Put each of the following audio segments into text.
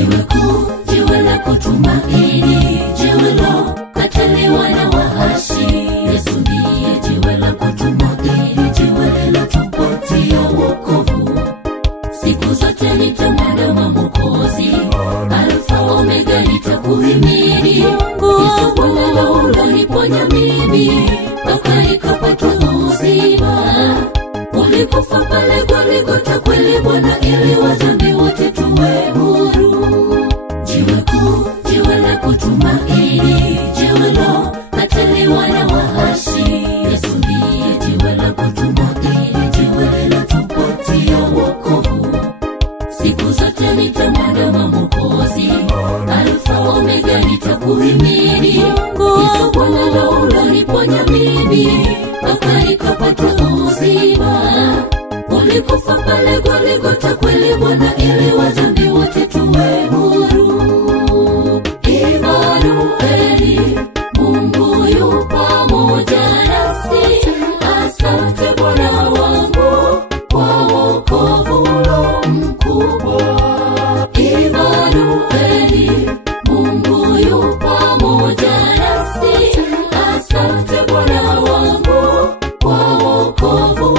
Jiwe kuu, jiwe la kutumaini, jiwe lo kataliwa na waashi. Yesu ndiye jiwe la kutumaini, jiwe lilotupatia wokovu. Siku zote nitamwandama Mwokozi, Alfa Omega nitakuhimidi. Yesu Bwana uloniponya mimi, mpaka nikapata uzima. Ulikufa pale Golgotha kweli Bwana, ili wadhambi wote tuwe huru. Jiwe kuu, jiwe la kutumaini, jiwe lo kataliwa na waashi. Yesu ndiye jiwe la kutumaini, jiwe lilotupatia wokovu. Siku zote nitamwandama Mwokozi, Alfa Omega nitakuhimidi. Yesu Bwana uloniponya mimi, mpaka nikapata uzima. Ulikufa pale Golgotha kweli Bwana, ili wadhambi wote tuwe huru. Immanueli, Mungu yu pamoja nasi. Asante Bwana wangu kwa wokovu mkubwa. Immanueli, Mungu yu pamoja nasi. Asante Bwana wangu kwa wokovu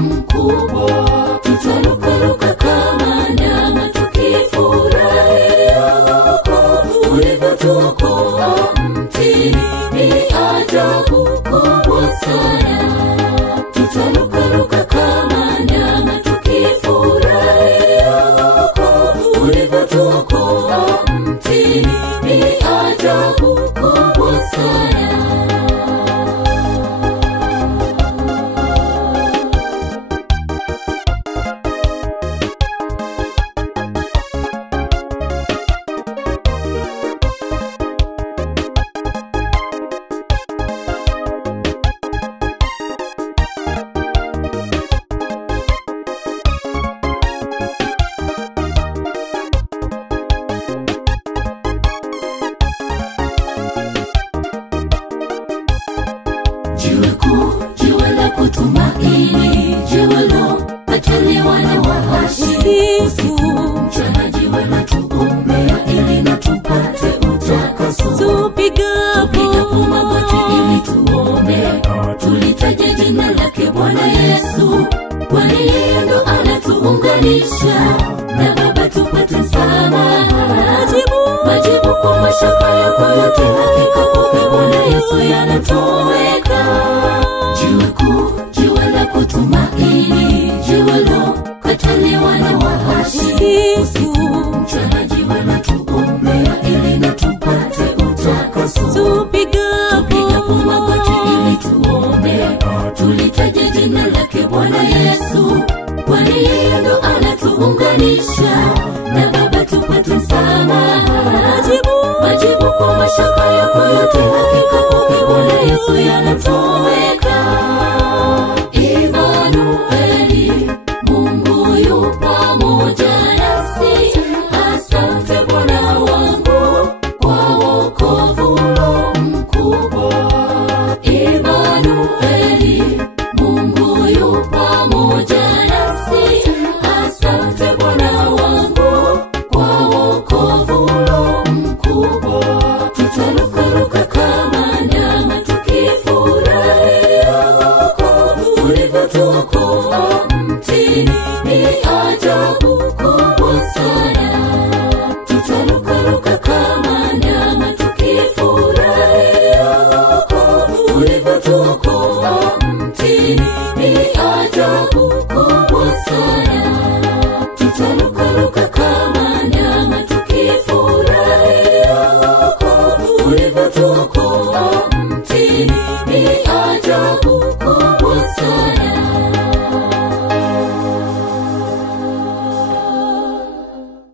mkubwa. Tutarukaruka kama ndama tukifurahia wokovu ulivyotuokoa mtini. Ni ajabu kubwa sana. Tutarukaruka kama ndama tukifurahia wokovu ulivyotuokoa mtini. Ni ajabu kubwa sana. Jiwe kuu, jiwe la kutumaini, jiwe lo kataliwa na waashi. Usiku mchana jiwe la tuombea, ili na tupate utakaso. Tupigapo magoti ili tuombe, tulitaje jina lake Bwana Yesu, kwani yeye ndo anatuunganisha na Baba tupate msamaha. Majibu kwa mashaka yako yote, hakika kwake Bwana Yesu yanatoweka. Jiwe kuu, jiwe la kutumaini, jiwe lo kataliwa na waashi. Usiku mchana jiwe la tuombea, ili na tupate utakaso. Tupigapo magoti ili tuombe, tulitaje jina lake Bwana Yesu, kwani yeye ndo anatuunganisha na Baba tupate msamaha. Majibu kwa mashaka yako yote, hakika kwake Bwana Yesu yanatoweka. Immanueli, Mungu yu pamoja nasi. Asante Bwana wangu kwa wokovu mkubwa. Immanueli, Mungu yu pamoja nasi. Asante Bwana wangu kwa wokovu mkubwa. Tutarukaruka kama ndama tukifurahia wokovu ulivyotuokoa mtini. Ni ajabu kubwa sana. Tutarukaruka kama ndama tukifurahia wokovu ulivyotuokoa mtini. Ni ajabu kubwa sana. Tutarukaruka kama ndama tukifurahia wokovu ulivyotuokoa mtini. Ni ajabu kubwa sana.